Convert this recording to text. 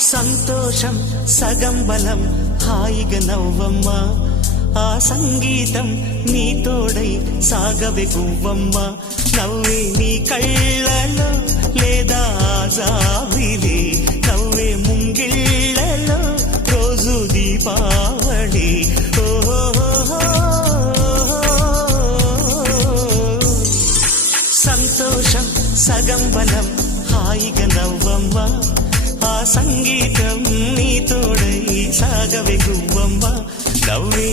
సంతోషం సగం బలం హాయిగా నవ్వమ్మ ఆ సంగీతం నీ తోడై సాగవే గువ్వమ్మ నవ్వే నీ కళ్ళలో లేదా జాబిలి నవ్వే ముంగిళ్ళలో రోజు దీపావళి సంతోషం సగం బలం హాయిగా నవ్వమ్మ ఆ సంగీతం నీ తోడై సాగవే గువ్వమ్మ నవ్వే